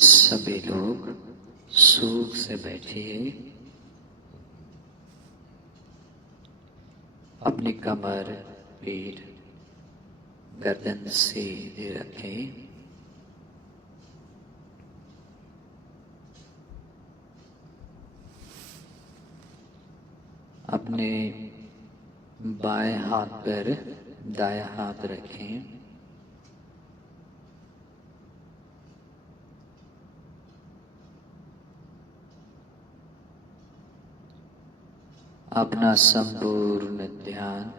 सभी लोग सुख से बैठिए। अपनी कमर, पीठ, गर्दन सीधे रखें। अपने बाएं हाथ पर दायां हाथ रखें। अपना संपूर्ण ध्यान,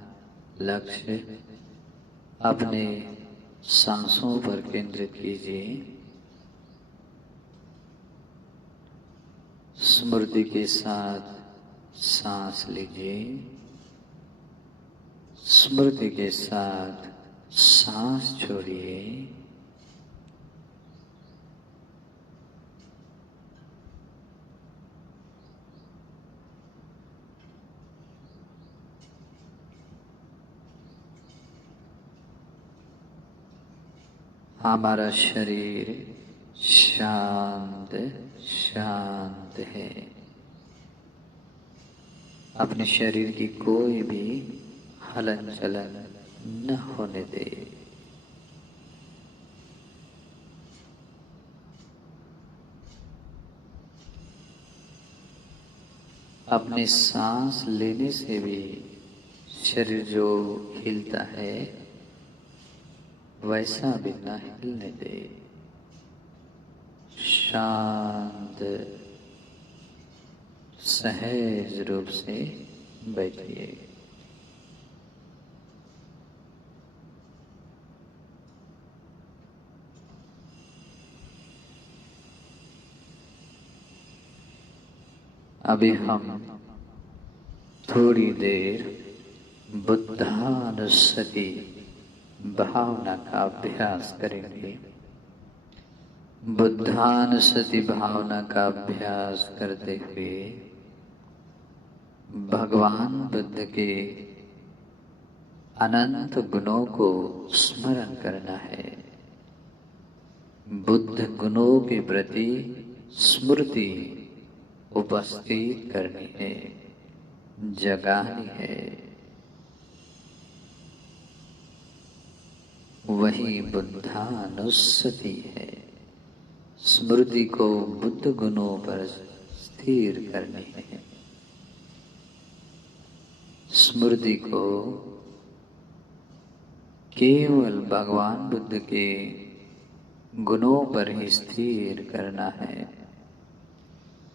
लक्ष्य अपने सांसों पर केंद्रित कीजिए। स्मृति के साथ सांस लीजिए, स्मृति के साथ सांस छोड़िए। हमारा शरीर शांत शांत है। अपने शरीर की कोई भी हलन चलन न होने दे। अपने सांस लेने से भी शरीर जो हिलता है वैसा भी न हिलने दे। शांत सहज रूप से बैठिए। अभी हम थोड़ी देर बुद्धानुस्मृति भावना का अभ्यास करेंगे। बुद्धानुस्मृति भावना का अभ्यास करते हुए भगवान बुद्ध के अनंत गुणों को स्मरण करना है। बुद्ध गुणों के प्रति स्मृति उपस्थित करनी है, जगानी है। वही बुद्धानुस्मृति है। स्मृति को बुद्ध गुणों पर स्थिर करनी है। स्मृति को केवल भगवान बुद्ध के गुणों पर ही स्थिर करना है।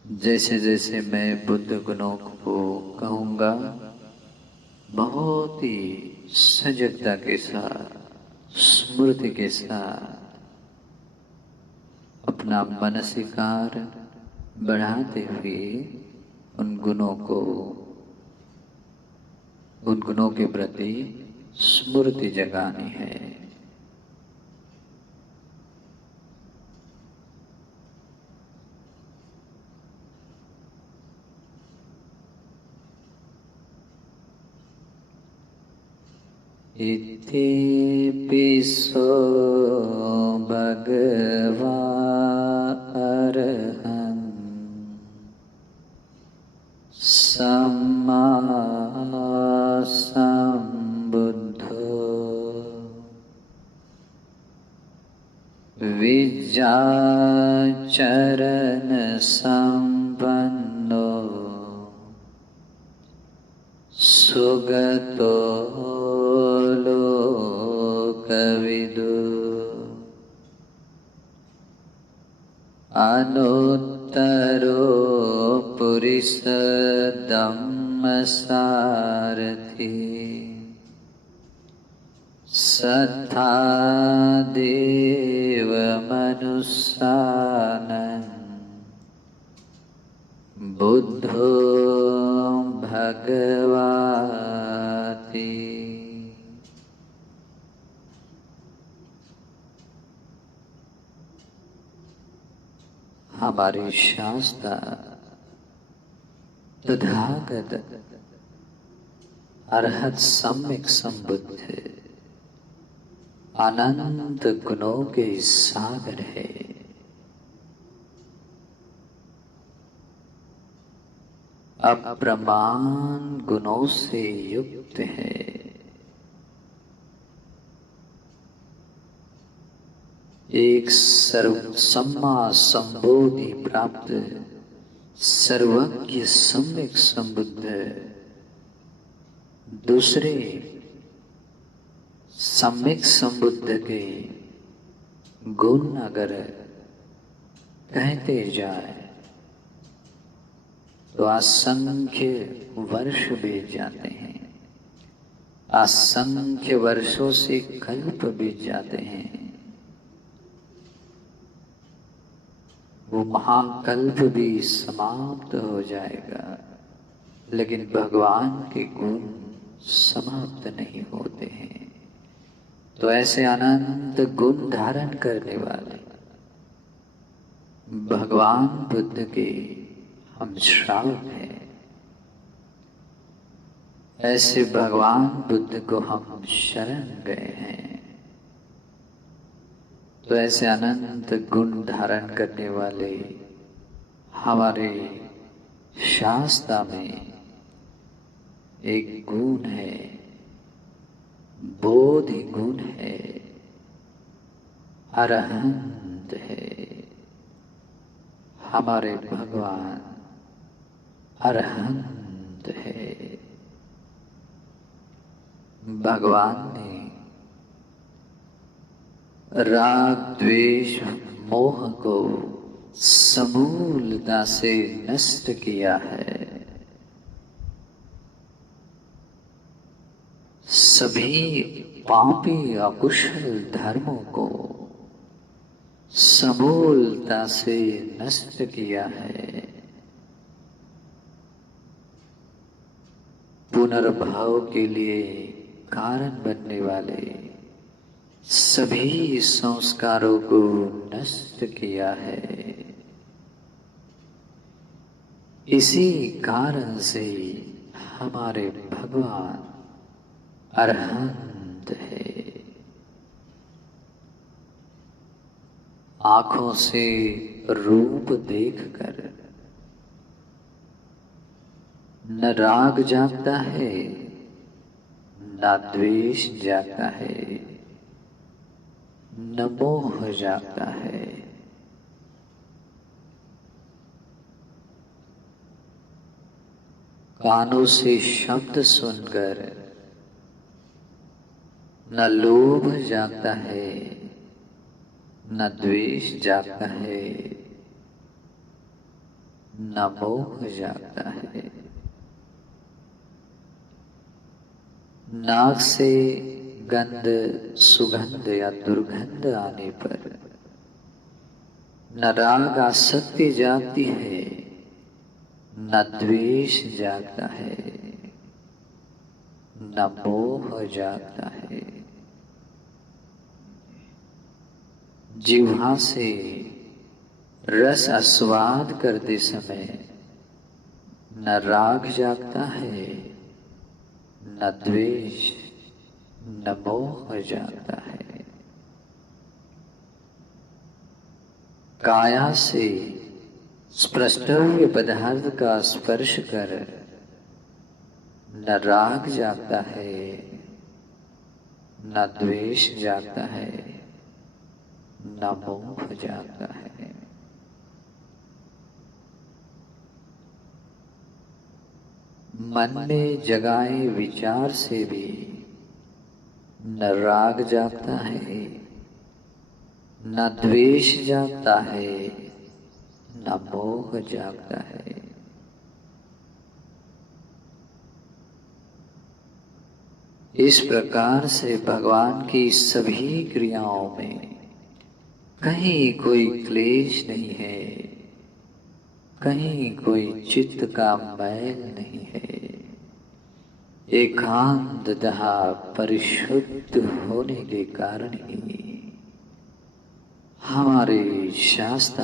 जैसे जैसे मैं बुद्ध गुणों को कहूँगा, बहुत ही सजगता के साथ, स्मृति के साथ अपना मनसिकार बढ़ाते हुए उन गुणों के प्रति स्मृति जगानी है। इति पिसो भगवा अरहं सम्मा सम्बुद्धो विद्याचरण संपन्नो सुगतो लोकविदु अनुत्तरो पुरुष धम्मसारथि सत्ता देव मनुष्यानं बुद्धो भगवाति। हमारे शास्त्र तथागत अरहत सम्यक संबुद्ध अनंत गुणों के सागर है। अप्रमाण गुणों से युक्त है। एक सर्व सम्मा संबोधि प्राप्त सर्वज्ञ सम्यक संबुद्ध दूसरे सम्यक संबुद्ध के गुण अगर कहते जाए तो असंख्य वर्ष बीत जाते हैं, असंख्य वर्षों से कल्प बीत जाते हैं। वो महाकल्प भी समाप्त हो जाएगा, लेकिन भगवान के गुण समाप्त नहीं होते हैं। तो ऐसे अनंत गुण धारण करने वाले भगवान बुद्ध के हम श्रावक हैं। ऐसे भगवान बुद्ध को हम शरण गए हैं। तो ऐसे अनंत गुण धारण करने वाले हमारे शास्त्र में एक गुण है, बोधि गुण है, अरहंत है। हमारे भगवान अरहंत है। भगवान ने राग द्वेष मोह को समूलता से नष्ट किया है। सभी पापी अकुशल धर्मों को समूलता से नष्ट किया है। पुनर्भव के लिए कारण बनने वाले सभी संस्कारों को नष्ट किया है। इसी कारण से हमारे भगवान अरहंत है। आंखों से रूप देखकर न राग जागता है, न द्वेष जागता है, न मोह जागता है। कानों से शब्द सुनकर न लोभ जागता है, न द्वेष जागता है, न मोह जागता है। नाक से गंध, सुगंध या दुर्गंध आने पर न राग आसक्ति जागती है, न द्वेष जागता है, न मोह जागता है। जिह्वा से रस आस्वाद करते समय न राग जागता है, न द्वेष, न मोह जागता है। काया से स्पृष्टव्य पदार्थ का स्पर्श कर न राग जागता है, न द्वेष जागता है, न मोह जागता है। मन में जगाए विचार से भी न राग जागता है, न द्वेष जागता है, न मोह जागता है। इस प्रकार से भगवान की सभी क्रियाओं में कहीं कोई क्लेश नहीं है, कहीं कोई चित्त का मैल नहीं है। एकांततः परिशुद्ध होने के कारण ही हमारे शास्त्र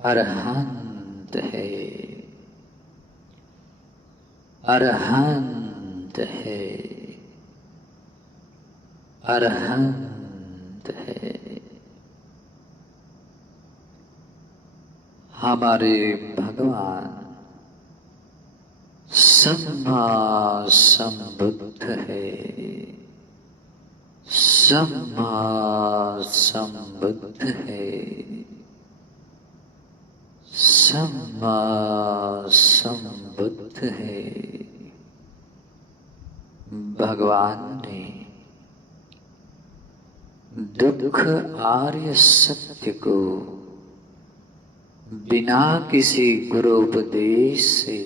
अरहंत है, अरहंत है, अरहंत है। हमारे भगवान सम्मा संबुद्ध है, सम्मा संबुद्ध है, सम्मा संबुद्ध है। भगवान ने दुख आर्य सत्य को बिना किसी गुरोपदेश से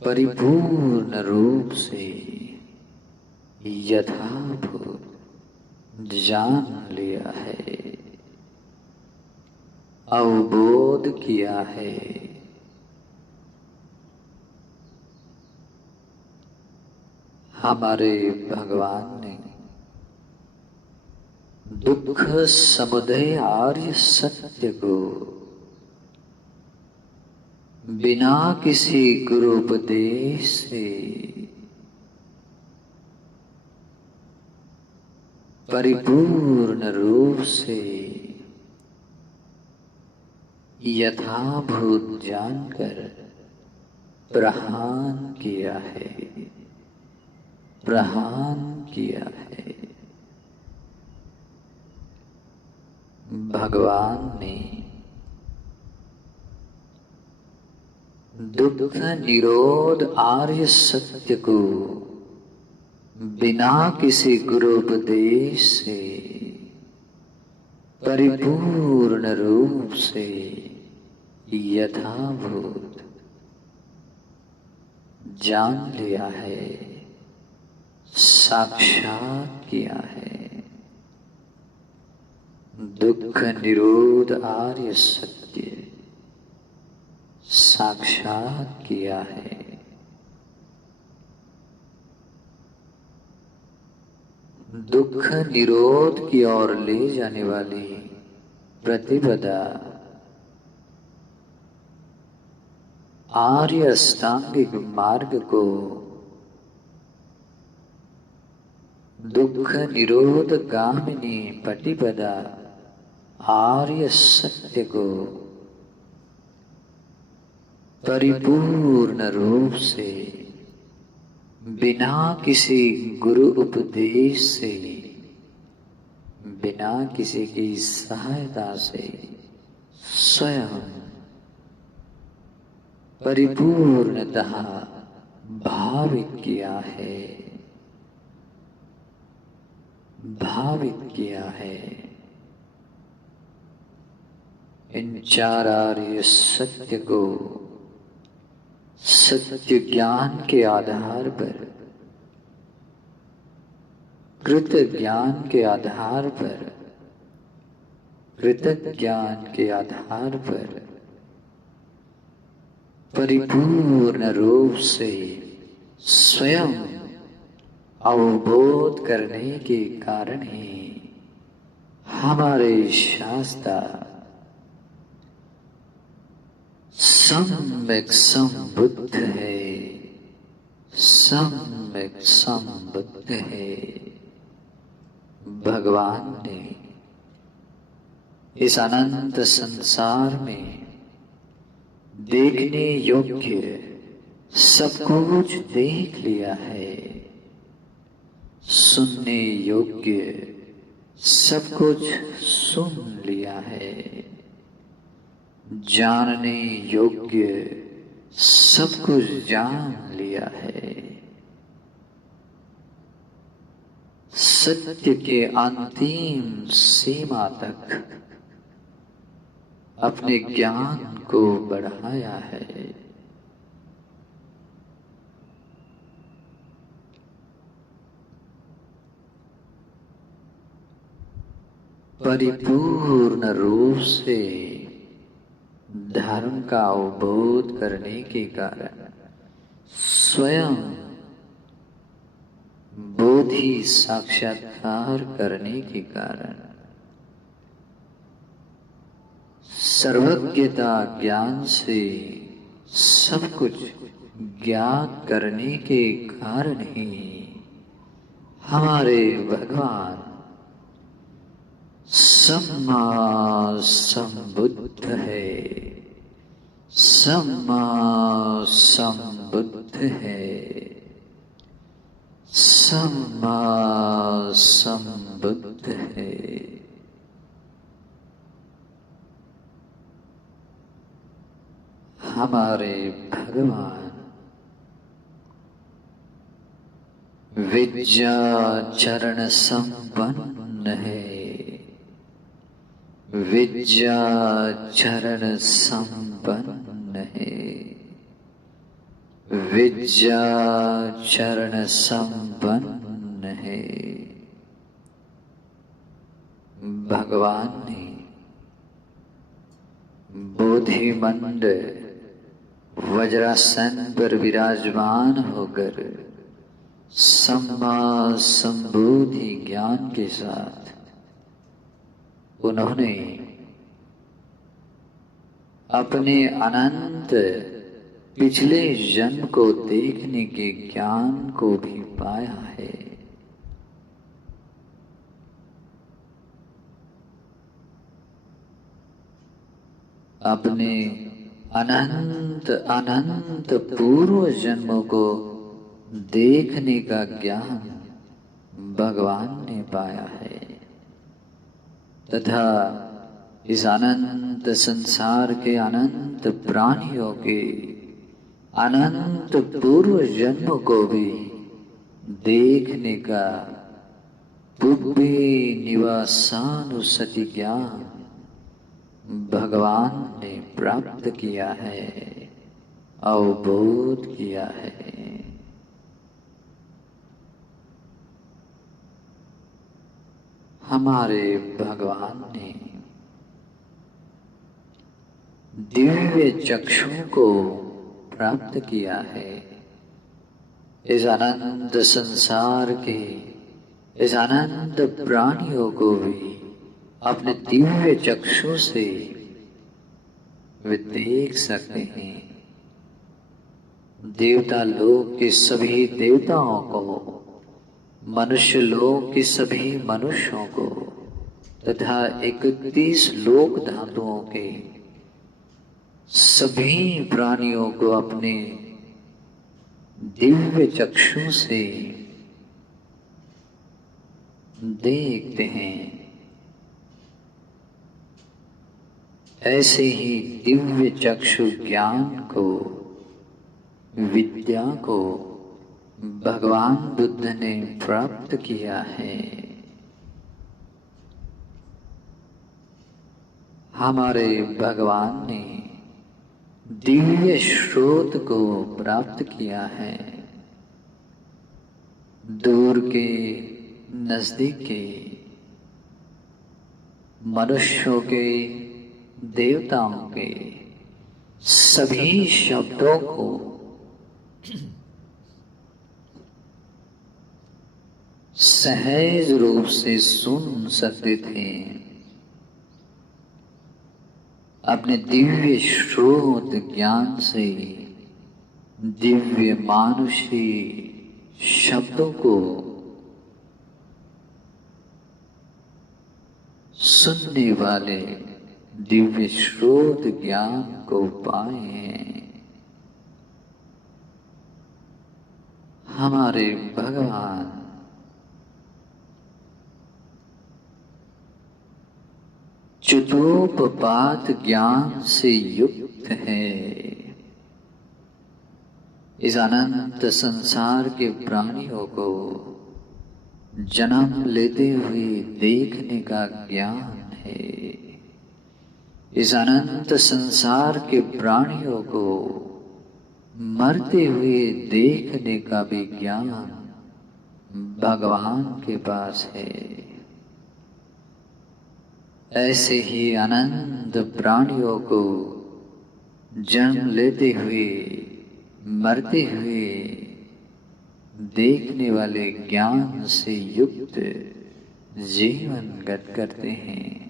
परिपूर्ण रूप से यथाभूत जान लिया है, अवबोध किया है। हमारे भगवान ने दुख समुदय आर्य सत्य को बिना किसी गुरुपदेश से परिपूर्ण रूप से यथाभूत जानकर प्रहान किया है, प्रहान किया है। भगवान ने दुख निरोध आर्य सत्य को बिना किसी गुरुपदेश से परिपूर्ण रूप से यथाभूत जान लिया है, साक्षात किया है। दुख निरोध आर्य सत्य साक्षात किया है। दुख निरोध की ओर ले जाने वाली प्रतिपदा आर्य अष्टांगिक मार्ग को दुख निरोध गामिनी प्रतिपदा आर्य सत्य को परिपूर्ण रूप से बिना किसी गुरु उपदेश से, बिना किसी की सहायता से स्वयं परिपूर्णतः भावित किया है, भावित किया है। इन चार आर्य सत्य को सत्य ज्ञान के आधार पर, कृत ज्ञान के आधार पर, कृतज्ञ ज्ञान के आधार पर परिपूर्ण रूप से स्वयं अवबोध करने के कारण ही हमारे शास्त्र सम्यक संबुद्ध है, सम्यक संबुद्ध है। भगवान ने इस अनंत संसार में देखने योग्य सब कुछ देख लिया है, सुनने योग्य सब कुछ सुन लिया है, जानने योग्य सब कुछ जान लिया है। सत्य के अंतिम सीमा तक अपने ज्ञान को बढ़ाया है। परिपूर्ण रूप से धर्म का अवबोध करने के कारण स्वयं बोधि साक्षात्कार करने के कारण सर्वज्ञता ज्ञान से सब कुछ ज्ञात करने के कारण ही हमारे भगवान सम्मा संबुद्ध है, सम्मा संबुद्ध है, सम्मा संबुद्ध है। हमारे भगवान विद्या चरण संपन्न है, विद्या चरण संपन्न है, विद्या चरण संपन्न है। भगवान ने बोधिमंड वज्रासन पर विराजमान होकर सम्मा संबोधि ज्ञान के साथ उन्होंने अपने अनंत पिछले जन्म को देखने के ज्ञान को भी पाया है। अपने अनंत अनंत पूर्व जन्मों को देखने का ज्ञान भगवान ने पाया है तथा इस अनंत संसार के अनंत प्राणियों के अनंत पूर्व जन्म को भी देखने का पुब्बे निवासानुसति ज्ञान भगवान ने प्राप्त किया है, अवबोध किया है। हमारे भगवान ने दिव्य चक्षु को प्राप्त किया है। इस अनंत संसार के इस अनंत प्राणियों को भी अपने दिव्य चक्षु से वे देख सकते हैं। देवता लोक के सभी देवताओं को, मनुष्य लोक के सभी मनुष्यों को तथा 31 लोक धातुओं के सभी प्राणियों को अपने दिव्य चक्षु से देखते हैं। ऐसे ही दिव्य चक्षु ज्ञान को, विद्या को भगवान बुद्ध ने प्राप्त किया है। हमारे भगवान ने दिव्य स्रोत को प्राप्त किया है। दूर के नजदीक के मनुष्यों के, देवताओं के सभी शब्दों को सहज रूप से सुन सकते थे। अपने दिव्य श्रोत ज्ञान से दिव्य मानुषी शब्दों को सुनने वाले दिव्य श्रोत ज्ञान को पाए हैं। हमारे भगवान चतुरोपपात ज्ञान से युक्त है। इस अनंत संसार के प्राणियों को जन्म लेते हुए देखने का ज्ञान है। इस अनंत संसार के प्राणियों को मरते हुए देखने का भी ज्ञान भगवान के पास है। ऐसे ही अनंत प्राणियों को जन्म लेते हुए, मरते हुए देखने वाले ज्ञान से युक्त जीवन गत करते हैं।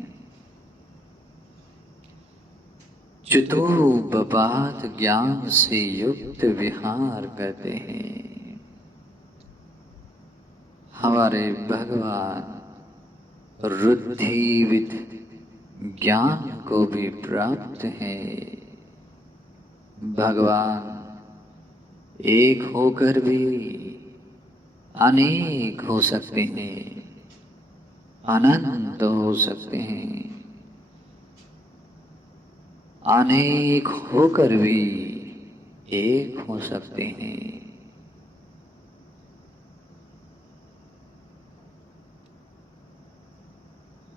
चतुरोपपात ज्ञान से युक्त विहार करते हैं। हमारे भगवान रुद्धिविद ज्ञान को भी प्राप्त है। भगवान एक होकर भी अनेक हो सकते हैं, अनंत हो सकते हैं। अनेक होकर भी एक हो सकते हैं।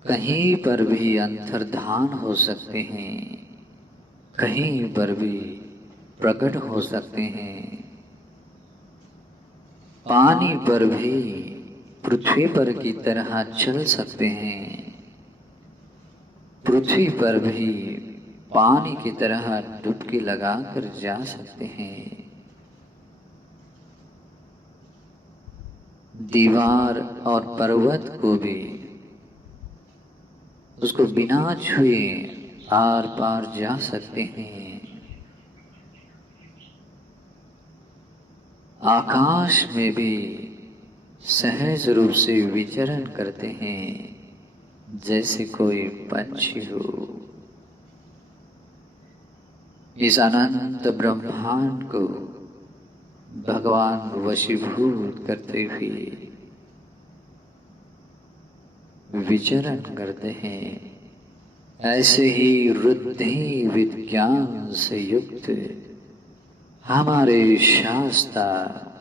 कहीं पर भी अंतर्धान हो सकते हैं, कहीं पर भी प्रकट हो सकते हैं। पानी पर भी पृथ्वी पर की तरह चल सकते हैं, पृथ्वी पर भी पानी की तरह डुबकी लगाकर जा सकते हैं। दीवार और पर्वत को भी उसको बिना छुए आर पार जा सकते हैं। आकाश में भी सहज रूप से विचरण करते हैं, जैसे कोई पंछी हो। इस अनंत ब्रह्मांड को भगवान वशीभूत करते हुए विचरण करते हैं। ऐसे ही रुद्धि विज्ञान से युक्त हमारे शास्त्र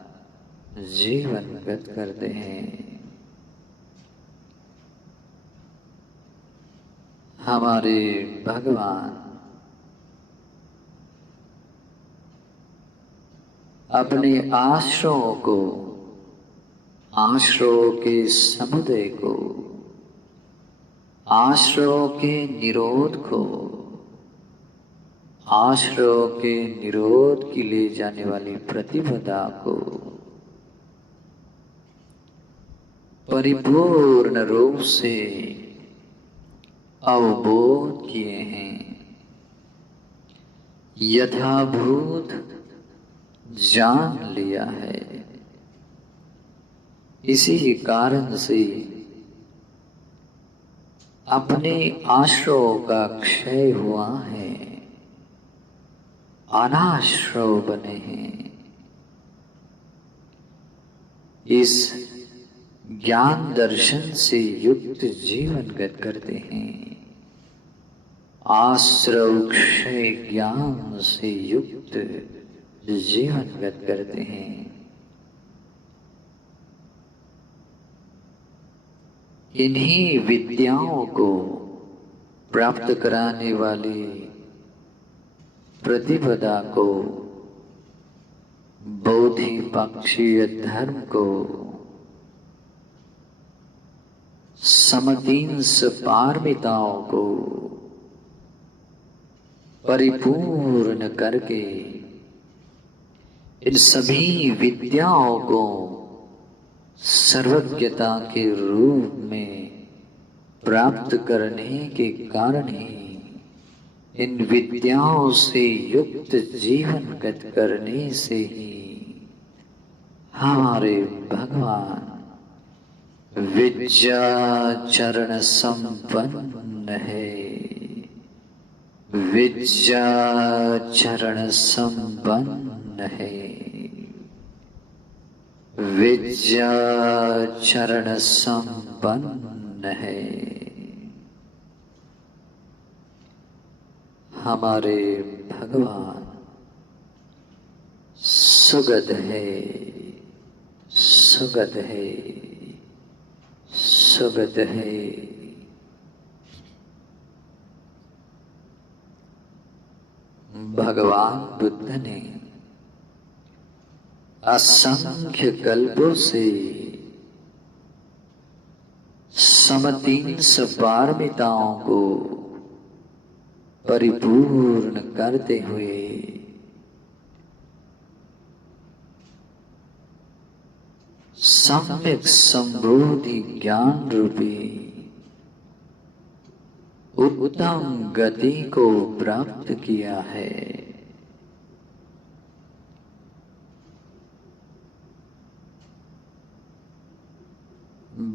जीवन गत करते हैं। हमारे भगवान अपने आश्रयों को, आश्रयों के समुदाय को, आश्रयों के निरोध को, आश्रयों के निरोध की ले जाने वाली प्रतिपदा को परिपूर्ण रूप से अवबोध किए हैं, यथाभूत जान लिया है। इसी कारण से अपने आश्रयों का क्षय हुआ है, अनाश्रय बने हैं। इस ज्ञान दर्शन से युक्त जीवन गत करते हैं। आश्रय क्षय ज्ञान से युक्त जीवन गत करते हैं। इन्हीं विद्याओं को प्राप्त कराने वाली प्रतिपदा को, बोधिपक्षीय धर्म को, समतींस पारमिताओं को परिपूर्ण करके इन सभी विद्याओं को सर्वज्ञता के रूप में प्राप्त करने के कारण ही, इन विद्याओं से युक्त जीवन गत करने से ही हमारे भगवान विद्या चरण संपन्न है, विद्या चरण संपन्न है, विद्या चरण संपन्न है। हमारे भगवान सुगत है, सुगत है, सुगत है। भगवान बुद्ध ने असंख्य कल्पों से समतींस पारमिताओं को परिपूर्ण करते हुए सम्यक समृद्धि ज्ञान रूपी उत्तम गति को प्राप्त किया है।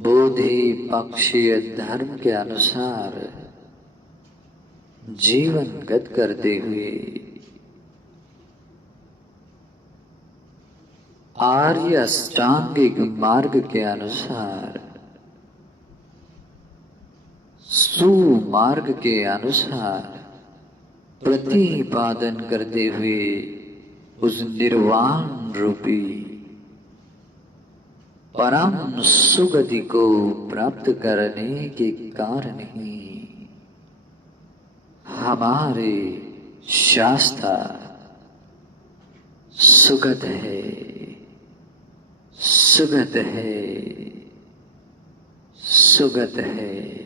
बोधि पक्षीय धर्म के अनुसार जीवन गत करते हुए आर्य अष्टांगिक मार्ग के अनुसार, सुमार्ग के अनुसार प्रतिपादन करते हुए उस निर्वाण रूपी परम सुगति को प्राप्त करने के कारण ही हमारे शास्त्र सुगत है, सुगत है, सुगत है।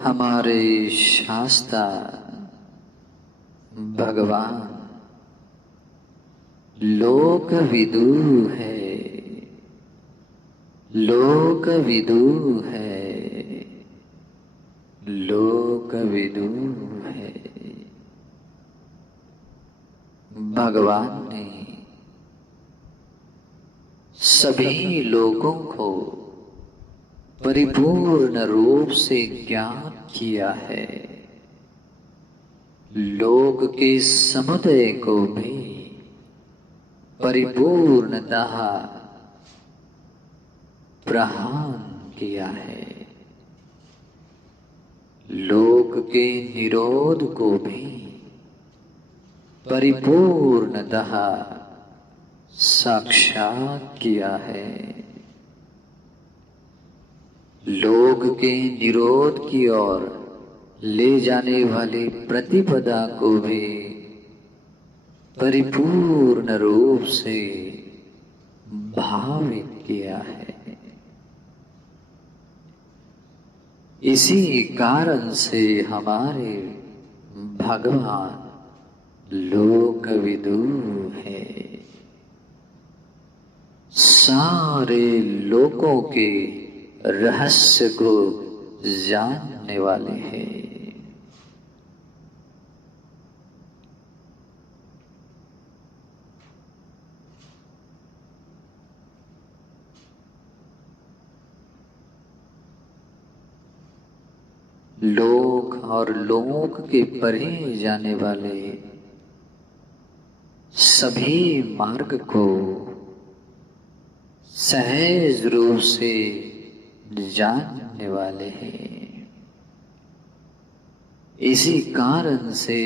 हमारे शास्त्र भगवान लोक विदु है, लोक विदु है, लोक विदु है। भगवान ने सभी लोगों को परिपूर्ण रूप से ज्ञान किया है। लोक के समुदाय को भी परिपूर्णतः प्रहान किया है। लोक के निरोध को भी परिपूर्णतः साक्षात किया है। लोक के निरोध की ओर ले जाने वाली प्रतिपदा को भी परिपूर्ण रूप से भावित किया है। इसी कारण से हमारे भगवान लोक विदु है। सारे लोकों के रहस्य को जानने वाले हैं। लोक और लोक के परे जाने वाले सभी मार्ग को सहज रूप से जानने वाले हैं। इसी कारण से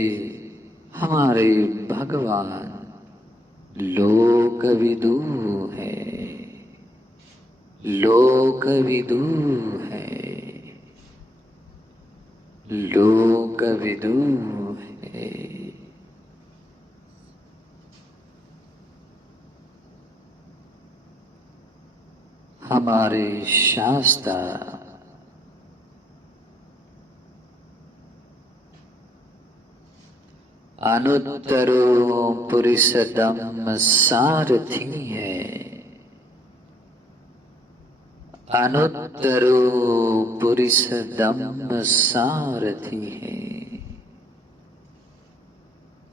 हमारे भगवान लोक विदु है, लोक विदु है, लोक विदु है। हमारे शास्त्र अनुत्तरो पुरुषोत्तम सारथी है, अनुत्तरो पुरुषोत्तम सारथी है,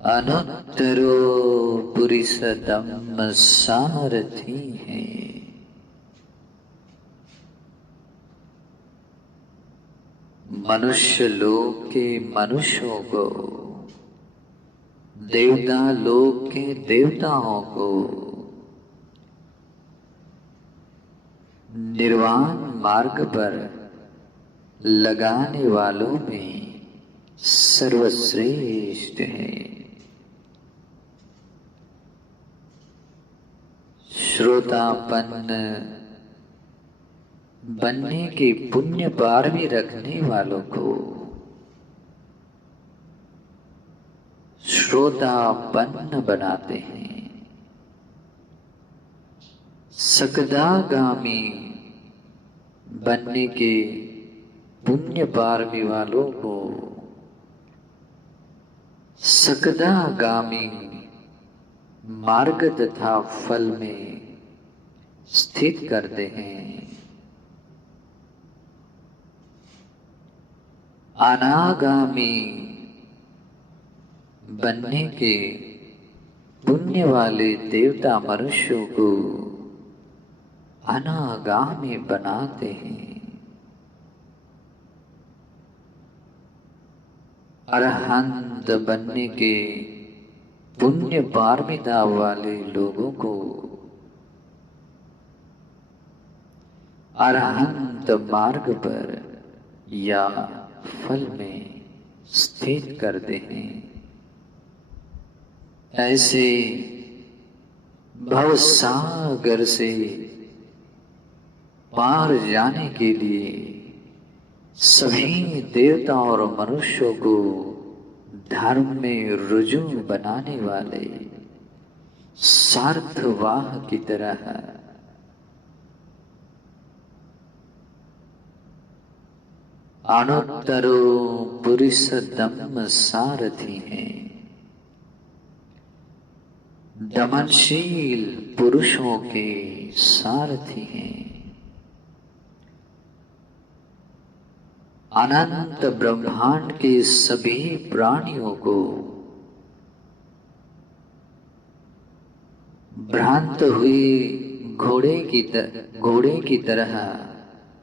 अनुत्तरो पुरुषोत्तम सारथी है। मनुष्य लोक के मनुष्यों को, देवता लोक के देवताओं को निर्वाण मार्ग पर लगाने वालों में सर्वश्रेष्ठ है। श्रोतापन्न बनने के पुण्य पारवी रखने वालों को श्रोतापन्न बनाते हैं। सकदागामी बनने के पुण्य पारवी वालों को सकदागामी मार्ग तथा फल में स्थित करते हैं। अनागामी बनने के पुण्य वाले देवता मनुष्यों को अनागामी बनाते हैं। अरहंत बनने के पुण्य पारमिता वाले लोगों को अरहंत मार्ग पर या फल में स्थित करते हैं। ऐसे भवसागर से पार जाने के लिए सभी देवता और मनुष्यों को धर्म में रुजू बनाने वाले सार्थवाह की तरह अनुत्तरो पुरुष दम सारथी हैं। दमनशील पुरुषों के सारथी हैं। अनंत ब्रह्मांड के सभी प्राणियों को भ्रांत हुई घोड़े की तरह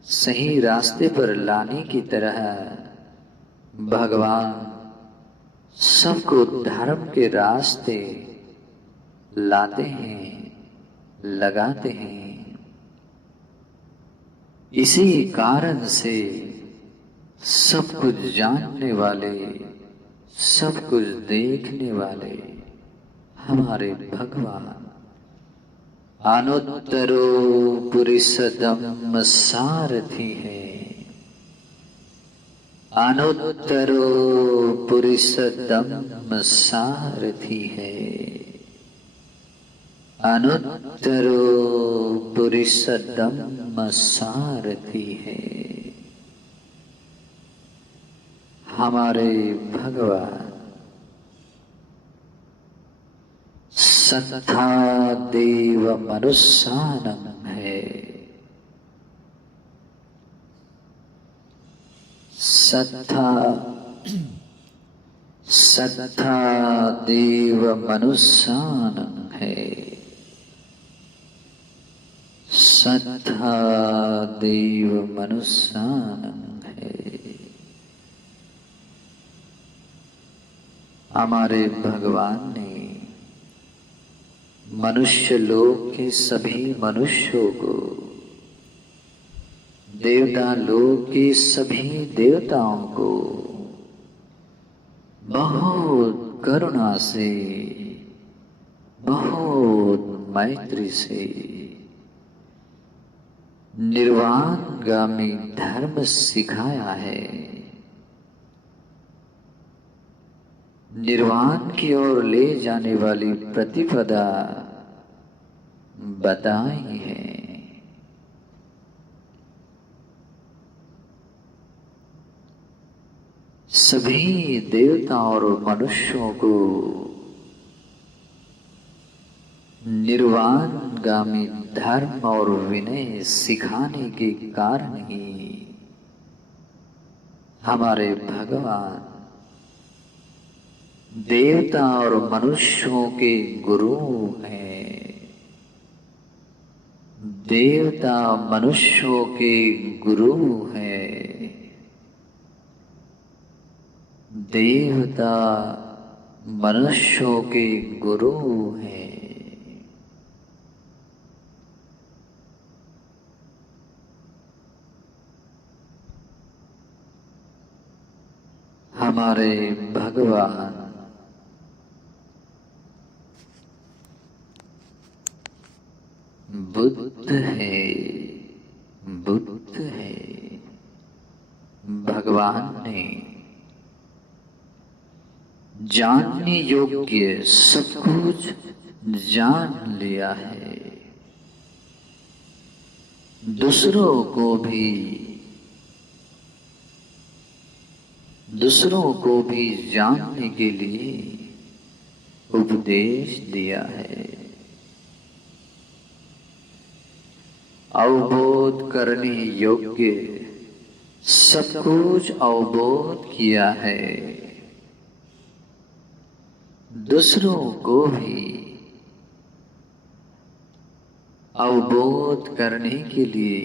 सही रास्ते पर लाने की तरह भगवान सबको धर्म के रास्ते लाते हैं, लगाते हैं। इसी कारण से सब कुछ जानने वाले, सब कुछ देखने वाले हमारे भगवान अनुत्तरो पुरुषोत्तम सारथी है। अनुत्तरो पुरुषोत्तम सारथी है। अनुत्तरो पुरुषोत्तम सारथी है। हमारे भगवान सत्ता देव मनुष्यानम है। सत्ता देव मनुष्यानम है। सत्ता देव मनुष्यानम है। हमारे भगवान ने मनुष्य लोक के सभी मनुष्यों को, देवता लोक के सभी देवताओं को बहुत करुणा से, बहुत मैत्री से निर्वाणगामी धर्म सिखाया है। निर्वाण की ओर ले जाने वाली प्रतिपदा बताई है। सभी देवता और मनुष्यों को निर्वाणगामी धर्म और विनय सिखाने के कारण ही हमारे भगवान देवता और मनुष्यों के गुरु हैं। देवता मनुष्यों के गुरु हैं। देवता मनुष्यों के गुरु हैं। हमारे भगवान बुद्ध है। बुद्ध है। भगवान ने जानने योग्य सब कुछ जान लिया है। दूसरों को भी जानने के लिए उपदेश दिया है। अवबोध करने योग्य सब कुछ अवबोध किया है। दूसरों को भी अवबोध करने के लिए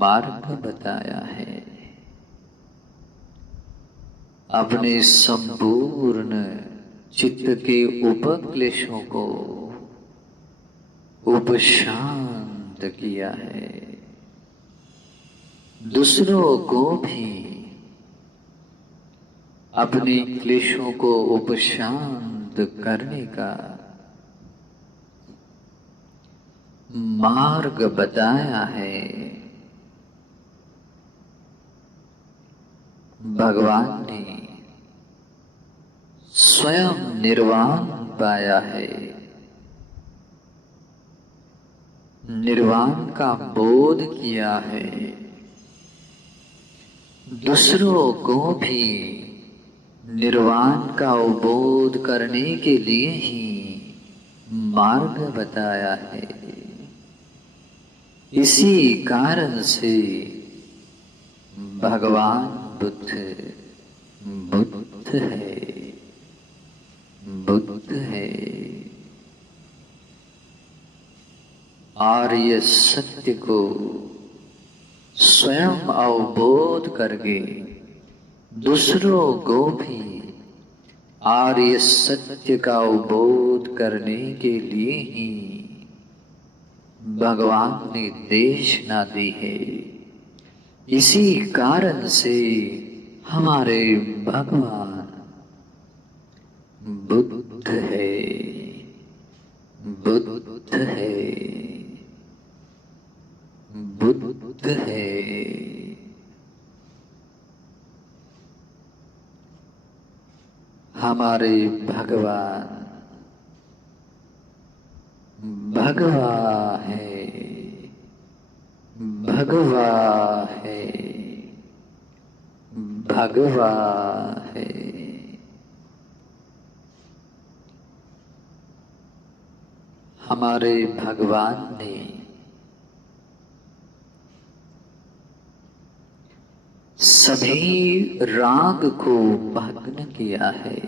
मार्ग बताया है। अपने संपूर्ण चित्त के उपक्लेशों को उपशांत किया है। दूसरों को भी अपने क्लेशों को उपशांत करने का मार्ग बताया है। भगवान ने स्वयं निर्वाण पाया है। निर्वाण का बोध किया है। दूसरों को भी निर्वाण का बोध करने के लिए ही मार्ग बताया है। इसी कारण से भगवान बुद्ध है, बुद्ध है। आर्य सत्य को स्वयं अवबोध करके दूसरों को भी आर्य सत्य का अवबोध करने के लिए ही भगवान ने देशना दी है। इसी कारण से हमारे भगवान बुद्ध है, बुद्ध है, बुद्ध है। हमारे भगवान भगवा है, भगवा है, भगवा है। हमारे भगवान ने सभी राग को भग्न किया है।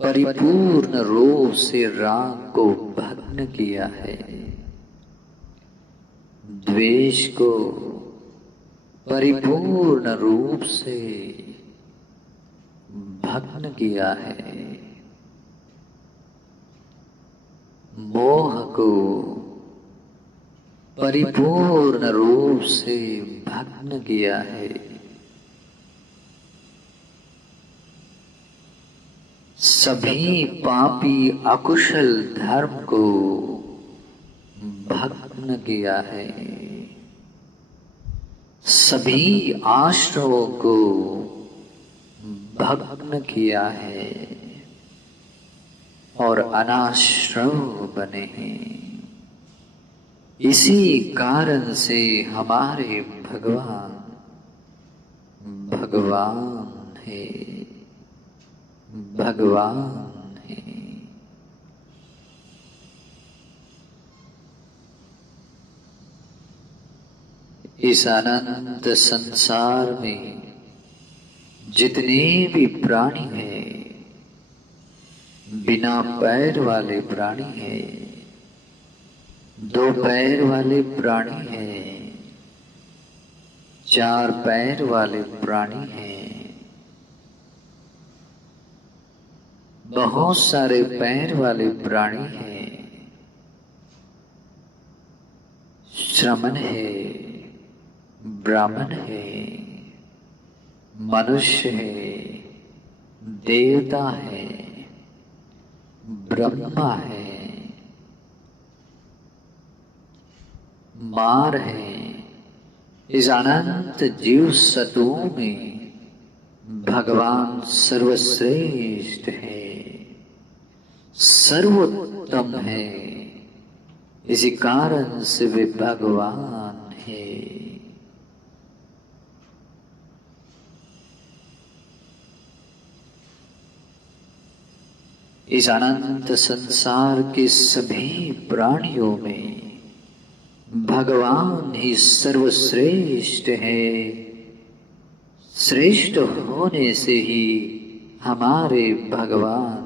परिपूर्ण रूप से राग को भग्न किया है। द्वेष को परिपूर्ण रूप से भग्न किया है। मोह को परिपूर्ण रूप से भग्न किया है। सभी पापी अकुशल धर्म को भग्न किया है। सभी आश्रमों को भग्न किया है और अनाश्रम बने हैं। इसी कारण से हमारे भगवान भगवान है, भगवान है। इस अनंत संसार में जितने भी प्राणी हैं, बिना पैर वाले प्राणी हैं, दो पैर वाले प्राणी हैं, चार पैर वाले प्राणी हैं, बहुत सारे पैर वाले प्राणी हैं, श्रमण है, ब्राह्मण है, मनुष्य है, देवता है, ब्रह्मा है, मार है। इस अनंत जीव सत्वों में भगवान सर्वश्रेष्ठ है, सर्वोत्तम है। इसी कारण से वे भगवान है। इस अनंत संसार के सभी प्राणियों में भगवान ही सर्वश्रेष्ठ है। श्रेष्ठ होने से ही हमारे भगवान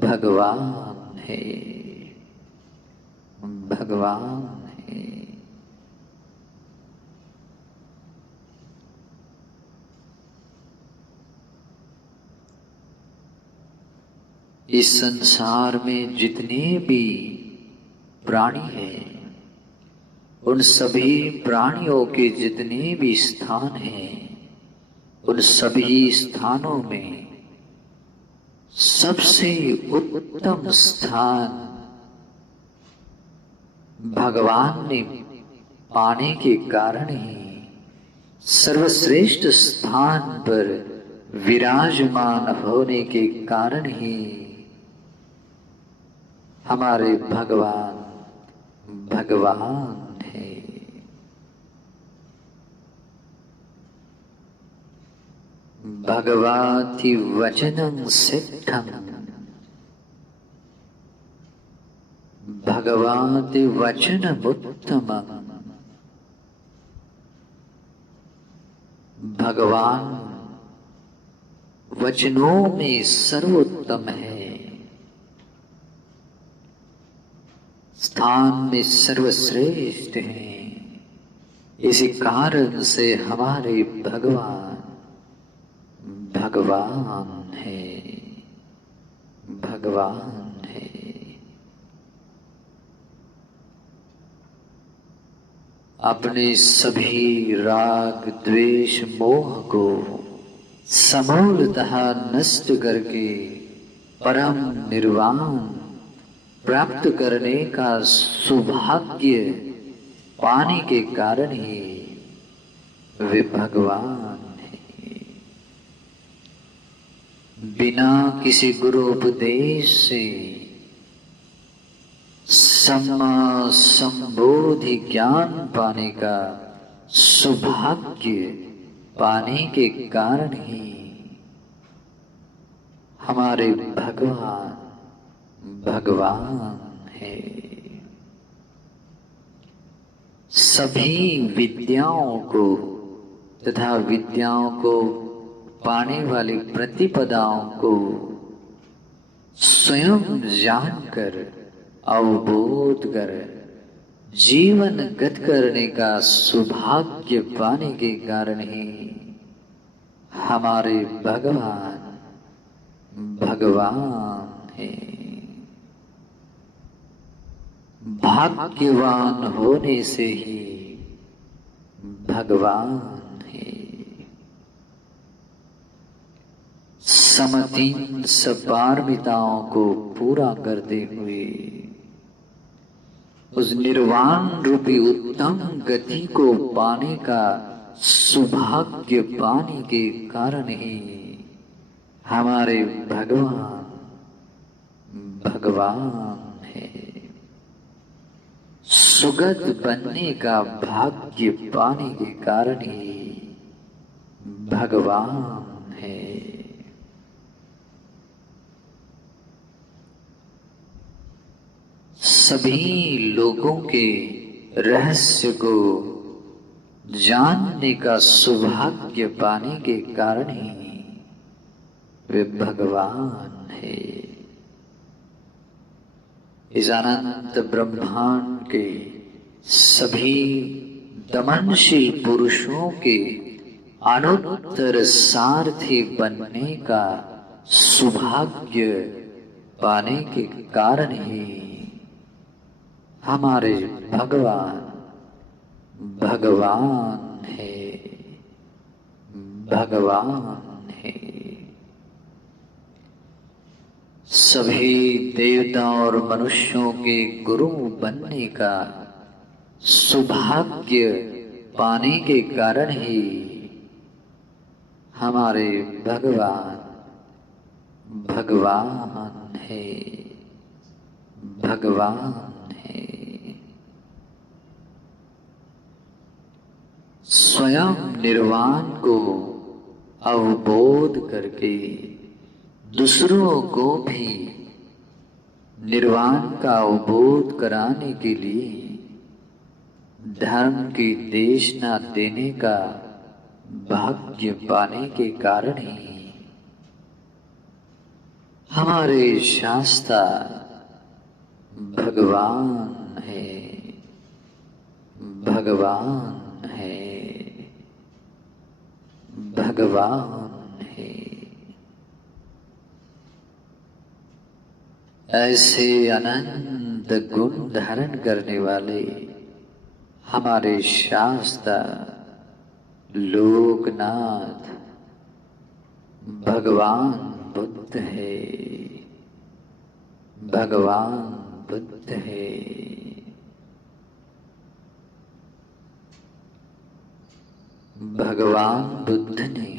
भगवान है, भगवान है। इस संसार में जितने भी प्राणी हैं, उन सभी प्राणियों के जितने भी स्थान हैं, उन सभी स्थानों में सबसे उत्तम स्थान भगवान ने पाने के कारण ही, सर्वश्रेष्ठ स्थान पर विराजमान होने के कारण ही हमारे भगवान भगवान है। भगवाति वचनं सिद्धं, भगवाति वचनमुत्तमम्। भगवान वचनों में सर्वोत्तम है, स्थान में सर्वश्रेष्ठ है। इसी कारण से हमारे भगवान भगवान है, भगवान है। अपने सभी राग द्वेष मोह को समूलतः नष्ट करके परम निर्वाण प्राप्त करने का सौभाग्य पाने के कारण ही वे भगवान हैं। बिना किसी गुरु उपदेश से सम्मा संबोधि ज्ञान पाने का सौभाग्य पाने के कारण ही हमारे भगवान भगवान है। सभी विद्याओं को तथा विद्याओं को पाने वाली प्रतिपदाओं को स्वयं जानकर अवबोध कर जीवन गत करने का सौभाग्य पाने के कारण ही हमारे भगवान भगवान है। भाग्यवान होने से ही भगवान है। समतीन सपारमिताओं को पूरा करते हुए उस निर्वाण रूपी उत्तम गति को पाने का सौभाग्य पाने के कारण ही हमारे भगवान भगवान है। सुगत बनने का भाग्य पाने के कारण ही भगवान है। सभी लोगों के रहस्य को जानने का सौभाग्य पाने के कारण ही वे भगवान है। इस अनंत ब्रह्मांड के सभी दमनशील पुरुषों के अनुत्तर सारथी बनने का सौभाग्य पाने के कारण ही हमारे भगवान भगवान है, भगवान है। सभी देवता और मनुष्यों के गुरु बनने का सौभाग्य पाने के कारण ही हमारे भगवान भगवान है, भगवान है। स्वयं निर्वाण को अवबोध करके दूसरों को भी निर्वाण का अवबोध कराने के लिए धर्म की देशना देने का भाग्य पाने के कारण ही हमारे शास्त्र भगवान है, भगवान है, भगवान है। ऐसे अनंत गुण धारण करने वाले हमारे शास्त्र लोकनाथ भगवान बुद्ध है, भगवान बुद्ध है। भगवान बुद्ध ने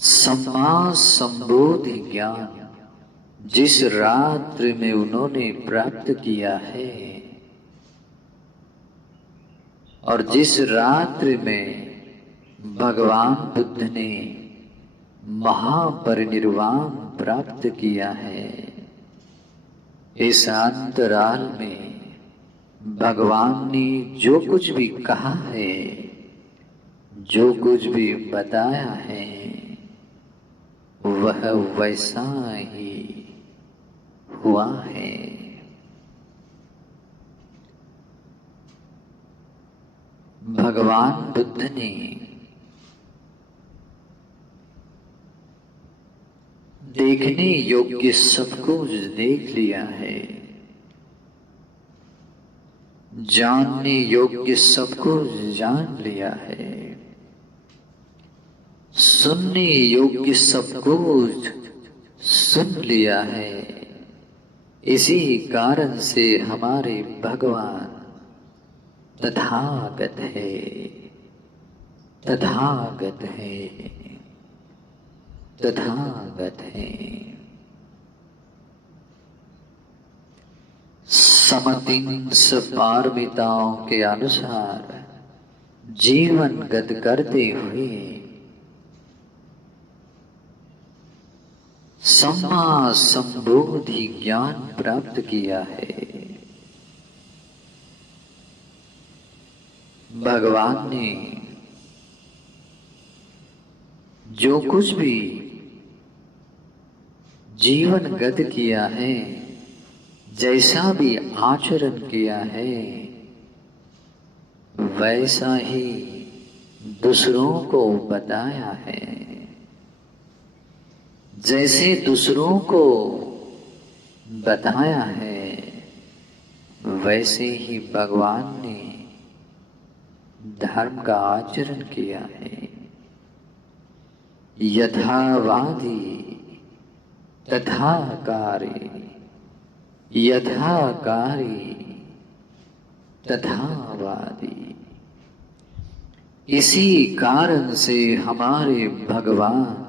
सम्मा संबोधि ज्ञान जिस रात्रि में उन्होंने प्राप्त किया है और जिस रात्रि में भगवान बुद्ध ने महापरिनिर्वाण प्राप्त किया है, इस अंतराल में भगवान ने जो कुछ भी कहा है, जो कुछ भी बताया है, वह वैसा ही हुआ है। भगवान बुद्ध ने देखने योग्य सब कुछ देख लिया है, जानने योग्य सब कुछ जान लिया है, सुनने योग्य सब कुछ सुन लिया है। इसी कारण से हमारे भगवान तथागत है, तथागत है, तथागत है। समतिंस पारमिताओं के अनुसार जीवन गत करते हुए सम्मा संबोधि ज्ञान प्राप्त किया है। भगवान ने जो कुछ भी जीवन गत किया है, जैसा भी आचरण किया है, वैसा ही दूसरों को बताया है। जैसे दूसरों को बताया है, वैसे ही भगवान ने धर्म का आचरण किया है। यथावादी तथाकारी, यथाकारी तथावादी। इसी कारण से हमारे भगवान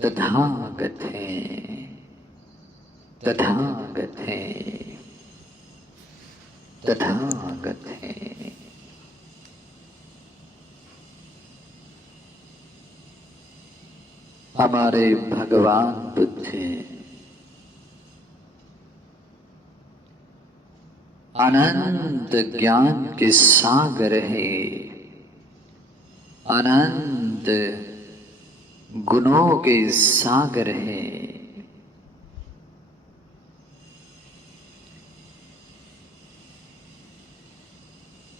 तथागत है, तथागत है, तथागत है। हमारे भगवान बुद्ध अनंत ज्ञान के सागर है, अनंत गुणों के सागर है।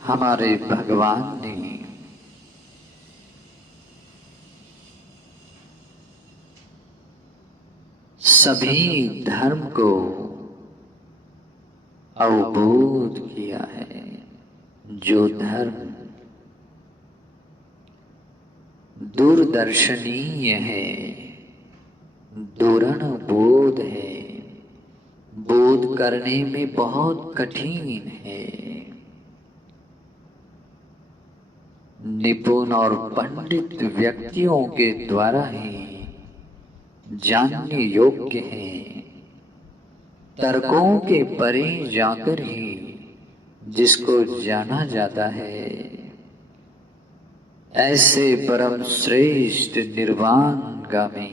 हमारे भगवान ने सभी धर्म को अवबोध किया है। जो धर्म दूरदर्शनीय है, दूरण बोध है, बोध करने में बहुत कठिन है, निपुण और पंडित व्यक्तियों के द्वारा ही जानने योग्य है, तर्कों के परे जाकर ही जिसको जाना जाता है, ऐसे परम श्रेष्ठ निर्वाणगामी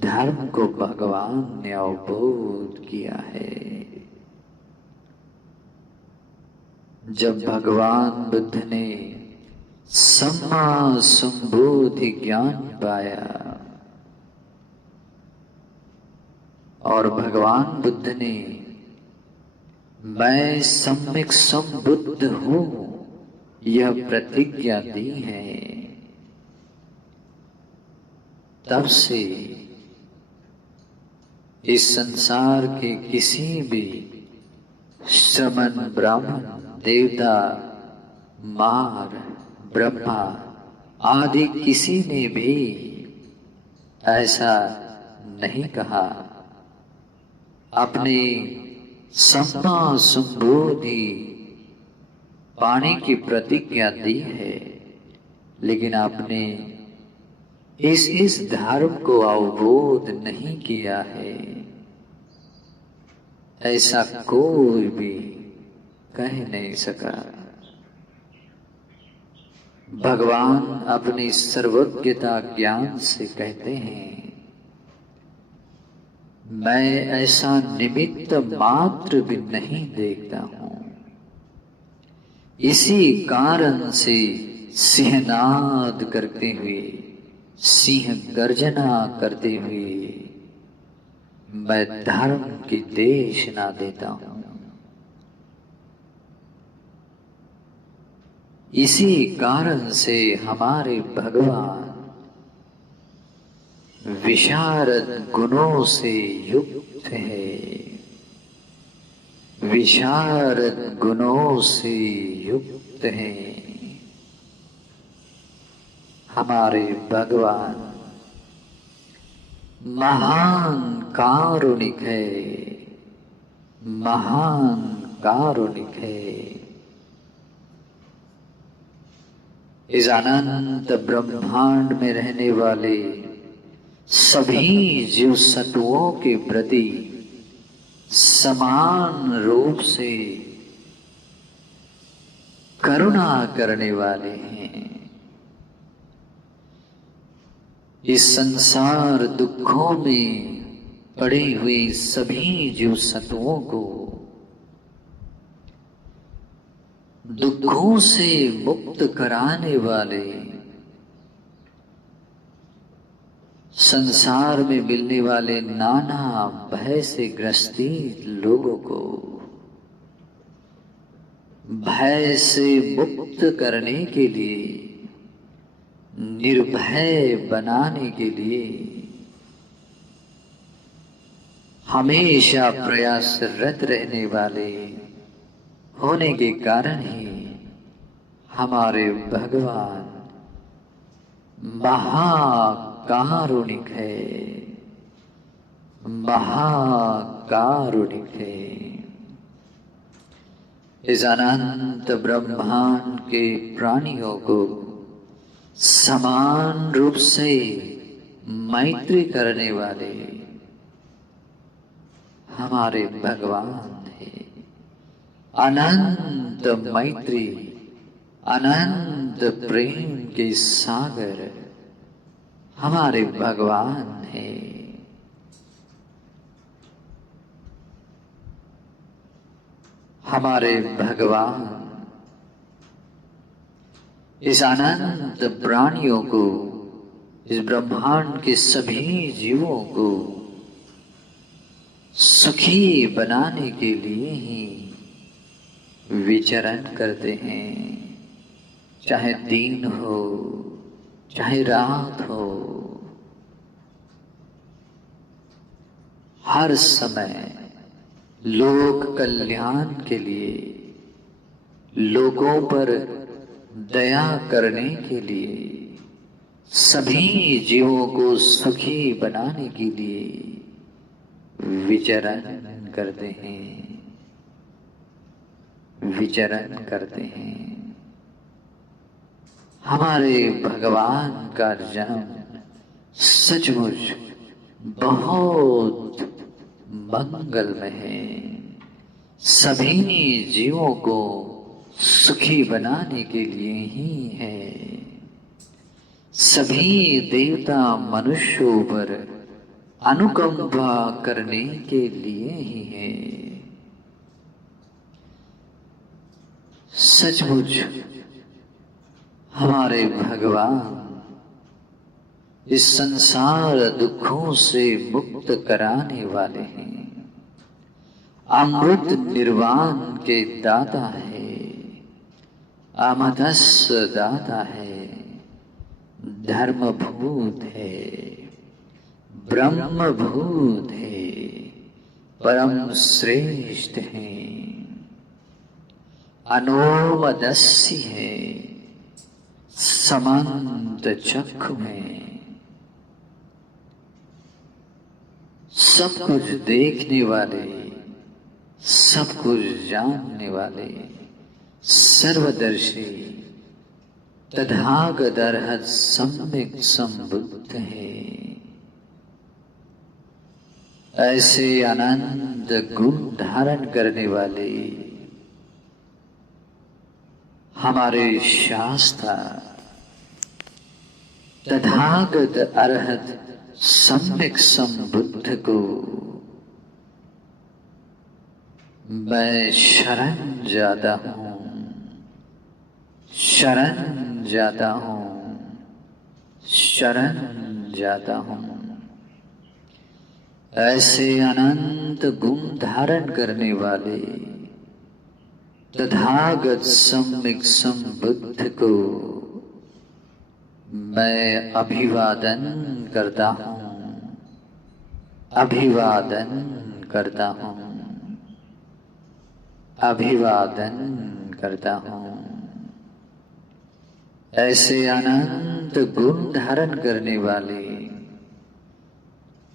धर्म को भगवान ने अवबोध किया है। जब भगवान बुद्ध ने सम्मा संबोधि ज्ञान पाया और भगवान बुद्ध ने मैं सम्यक संबुद्ध हूं यह प्रतिज्ञा दी है, तब से इस संसार के किसी भी श्रमण, ब्राह्मण, देवता, मार, ब्रह्मा आदि किसी ने भी ऐसा नहीं कहा। अपने सम्मा संबोधि पाने की प्रतिज्ञा दी है, लेकिन आपने इस धर्म को अवबोध नहीं किया है, ऐसा कोई भी कह नहीं सका। भगवान अपनी सर्वज्ञता ज्ञान से कहते हैं, मैं ऐसा निमित्त मात्र भी नहीं देखता हूं। इसी कारण से सिंहनाद करते हुए, सिंह गर्जना करते हुए मैं धर्म की देशना देता हूं। इसी कारण से हमारे भगवान विशारद गुणों से युक्त है, विशारद गुणों से युक्त है। हमारे भगवान महान कारुणिक है, महान कारुणिक है। इस अनंत ब्रह्मांड में रहने वाले सभी जीव सत्वों के प्रति समान रूप से करुणा करने वाले हैं। इस संसार दुखों में पड़े हुए सभी जीव सत्वों को दुखों से मुक्त कराने वाले, संसार में मिलने वाले नाना भय से ग्रसित लोगों को भय से मुक्त करने के लिए, निर्भय बनाने के लिए हमेशा प्रयासरत रहने वाले होने के कारण ही हमारे भगवान महाकारुणिक है, महाकारुणिक है। इस अनंत ब्रह्मांड के प्राणियों को समान रूप से मैत्री करने वाले हमारे भगवान है। अनंत मैत्री, अनंत प्रेम के सागर हमारे भगवान है। हमारे भगवान इस अनंत प्राणियों को, इस ब्रह्मांड के सभी जीवों को सुखी बनाने के लिए ही विचरण करते हैं। चाहे दिन हो, चाहे रात हो, हर समय लोक कल्याण के लिए, लोगों पर दया करने के लिए, सभी जीवों को सुखी बनाने के लिए विचरण करते हैं, विचरण करते हैं। हमारे भगवान का जन्म सचमुच बहुत मंगलमय है। सभी जीवों को सुखी बनाने के लिए ही है। सभी देवता मनुष्यों पर अनुकंपा करने के लिए ही है। सचमुच हमारे भगवान इस संसार दुखों से मुक्त कराने वाले हैं। अमृत निर्वाण के दाता है, अमृतस दाता है, धर्मभूत है, ब्रह्मभूत है। परम श्रेष्ठ हैं, अनोमदस्य है, समंत चक्षु हैं, सब कुछ देखने वाले, सब कुछ जानने वाले, सर्वदर्शी तथागत अरहत सम्यक संबुद्ध है। ऐसे अनंत गुण धारण करने वाले हमारे शास्त्र तथागत अरहत सम्यक संबुद्ध को मैं शरण जाता हूँ, शरण जाता हूँ, शरण जाता हूँ। ऐसे अनंत गुण धारण करने वाले तथागत सम्यक संबुद्ध को मैं अभिवादन करता हूँ, अभिवादन करता हूँ, अभिवादन करता हूँ। ऐसे अनंत गुण धारण करने वाले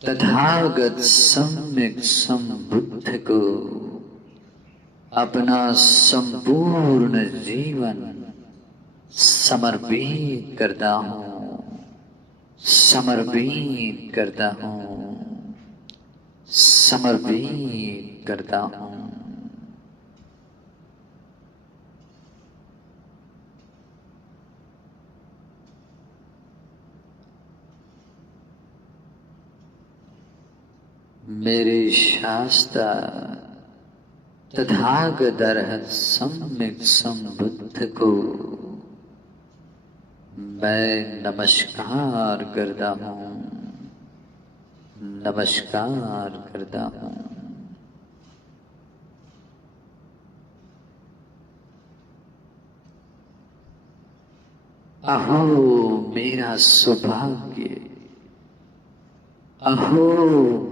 तथागत सम्यक संबुद्ध को अपना संपूर्ण जीवन समर्पित करता हूँ, समर्पित करता हूँ, समर्पित करता हूँ। मेरे शास्त्र तथागत अरहत सम्यक संबुद्ध को मैं नमस्कार करता हूँ, नमस्कार करता हूँ। अहो मेरा सौभाग्य, अहो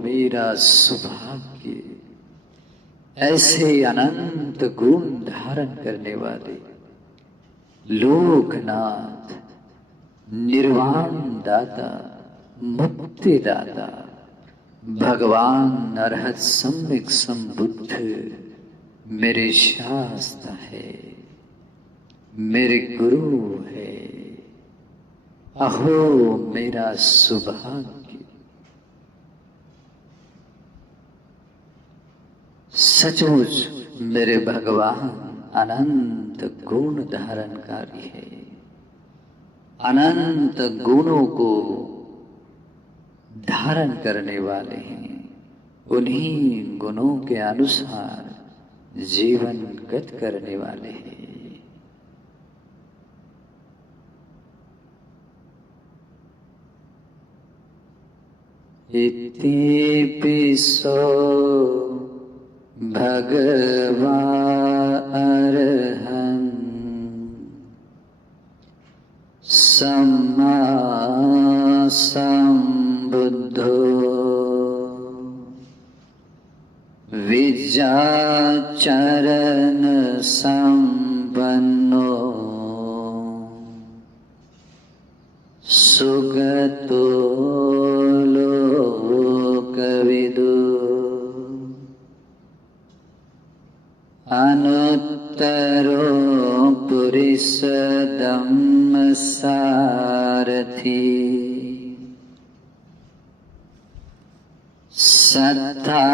मेरा सौभाग्य, ऐसे अनंत गुण धारण करने वाले लोकनाथ, निर्वाण दाता, मुक्ति दाता भगवान अरहत सम्यक संबुद्ध मेरे शास्त्र है, मेरे गुरु है। अहो मेरा सौभाग्य, सचमुच मेरे भगवान अनंत गुण धारणकारी है, अनंत गुणों को धारण करने वाले हैं, उन्हीं गुणों के अनुसार जीवन गत करने वाले हैं। इति पिसो भगवा अरहं सम्मा संबुद्धो विद्याचरण संपन्नो सुगतो लोकविदु अनुत्तरो पुरुष धम्म सारथी सत्ता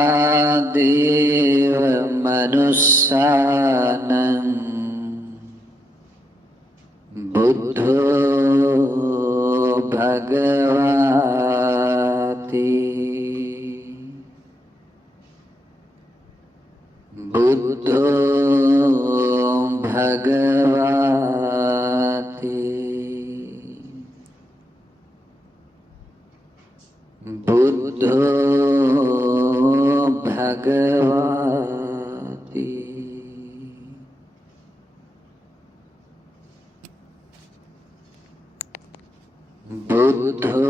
देव मनुष्यानं बुद्धो भगवाति बुद्धो भगवाति बुद्धो भगवाति। बुद्धो